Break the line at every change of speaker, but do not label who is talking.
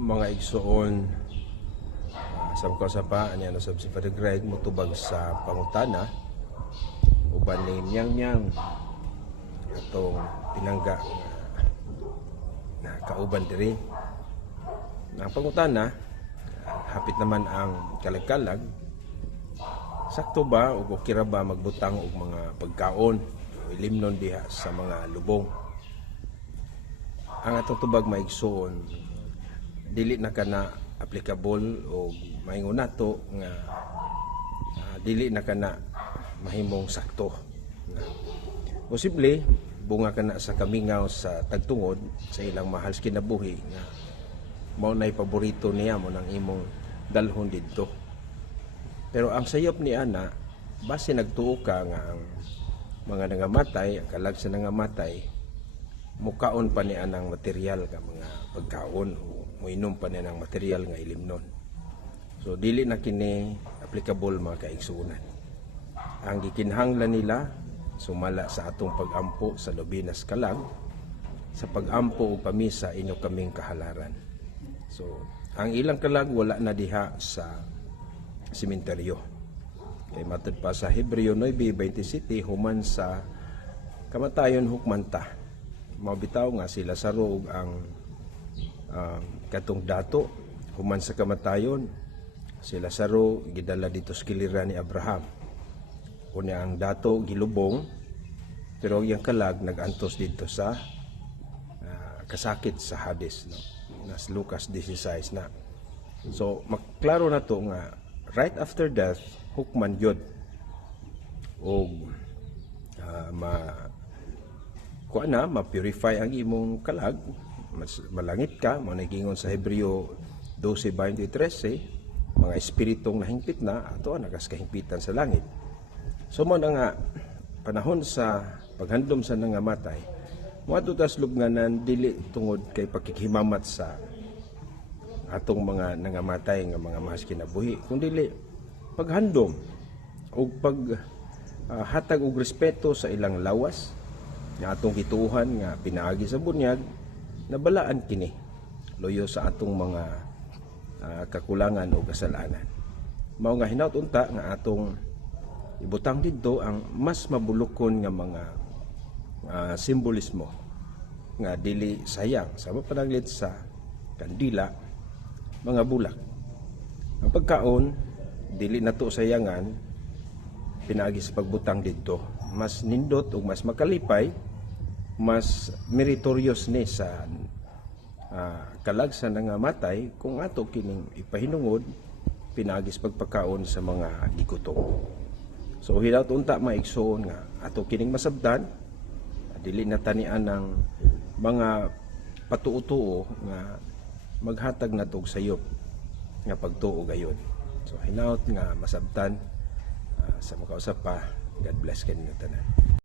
mga igsoon. Uh, sa mga sa pa niya no sa si Father Greg mutubag sa pangutana. Uban ni Nyang Nyang. Atong pinangga na kauban diri. Na ang pangutana hapit naman ang kalag-kalag. Sakto ba o kira ba magbutang og mga pagkaon o ilimnon diha sa mga lubong? Ang atong tubag maigsoon dili na kana applicable o maingon nato nga ah, dili na kana mahimong sakto. Posible bunga kana sa kamingaw sa tagtungod sa ilang mahal sa kinabuhi nga mao nay paborito niya mo nang imong dalhon didto. Pero ang sayop ni ana base nagtuo ka nga ang mga nangamatay ang kalag sa nangamatay mukaon pa ni anang material ka mga pagkaon o muinom pa ni anang material nga ilimnon so dili na kini applicable mga kaigsunan. Ang gikinhanglan nila sumala sa atong pagampo sa Lobinas Kalag sa pagampo o pamisa inyo kaming kahalaran. So ang ilang kalag wala na diha sa sementeryo kay matod pa sa Hebreo 9:27 human sa kamatayon hukmanta. Mabitaw nga sila sa ug ang um, katong dato human sa kamatayon sila saro gidala dito sa kilira ni Abraham. Unya ang dato gilubong pero yung kalag nagantos dito sa ah, kasakit sa Hades no? Nas Lucas 16 na. So maklaro na to nga right after death hukman yun. O ah, ma kuha na ma-purify ang imong kalag malangit ka mo nagingon sa Hebreo 12:23 mga espiritong nahingpit na ato nagas kahingpitan sa langit. So mo na nga panahon sa paghandom sa nangamatay mo ato tas lubnganan dili tungod kay pakikihimamat sa atong mga nangamatay nga mga mas kinabuhi kung dili paghandom o pag ah, hatag og respeto sa ilang lawas nga atong gituhan nga pinaagi sa bunyag nabalaan kini. Loyo sa atong mga ah, kakulangan o kasalanan. Mao nga hinaut unta nga atong ibutang didto ang mas mabulokon nga mga ah, simbolismo nga dili sayang sa panaglit sa kandila mga bulak. Ang pagkaon dili nato sayangan pinaagi sa pagbutang didto. Mas nindot ug mas makalipay mas meritorious ni sa ah, kalag sa nangamatay kung ato kining ipahinungod pinaagi sa pagpakaon sa mga gigutom so hilaw unta maigsoon nga. Ato kining masabdan dili na tanian ng mga patuo-tuo nga maghatag na tog sayop nga pagtuo gayon. So hinaut nga masabtan ah, sa makausap pa. God bless kaninyo tanan